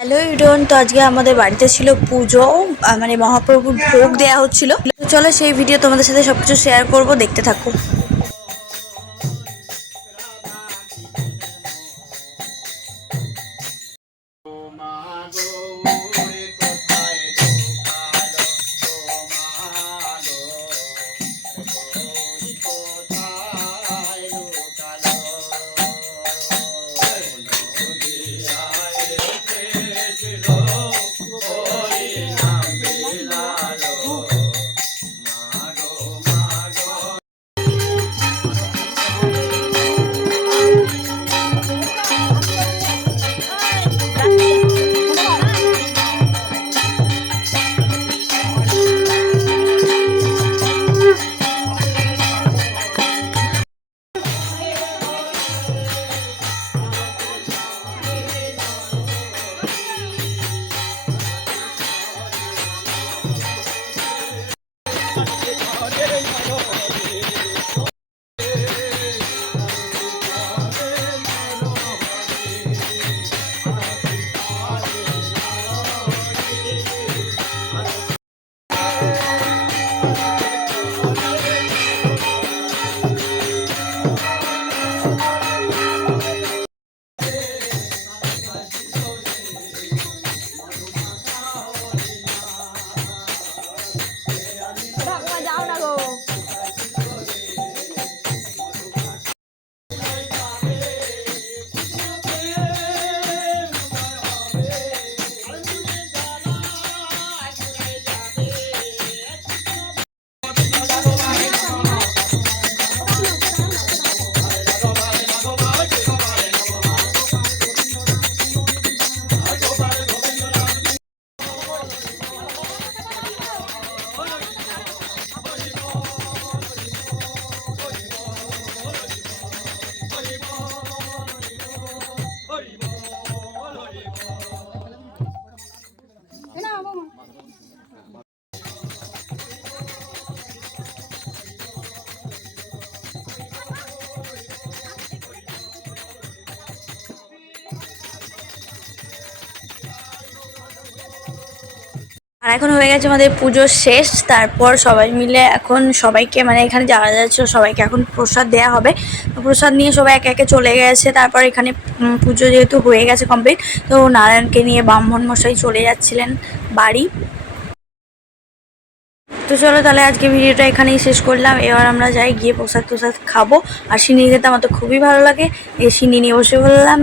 Hello ইউডন, তো আজকে আমাদের বাড়িতে ছিল পুজো, মানে মহাপ্রভুর ভোগ দেওয়া হচ্ছিল। তো চলো সেই ভিডিও তোমাদের সাথে সবকিছু শেয়ার করব, দেখতে থাকো। আর এখন হয়ে গেছে আমাদের পুজো শেষ। তারপর সবাই মিলে এখন সবাইকে, মানে এখানে যারা যাচ্ছে সবাইকে এখন প্রসাদ দেয়া হবে। প্রসাদ নিয়ে সবাই একে একে চলে গেছে। তারপর এখানে পুজো যেহেতু হয়ে গেছে কমপ্লিট, তো নারায়ণকে নিয়ে ব্রাহ্মণ মশাই চলে যাচ্ছিলেন বাড়ি। তো চলো তাহলে আজকে ভিডিওটা এখানেই শেষ করলাম। এবার আমরা যাই, গিয়ে প্রসাদ খাবো। আর সিন্নি খেতে আমার তো খুবই ভালো লাগে, এই সিন্নি নিয়ে বসে বললাম।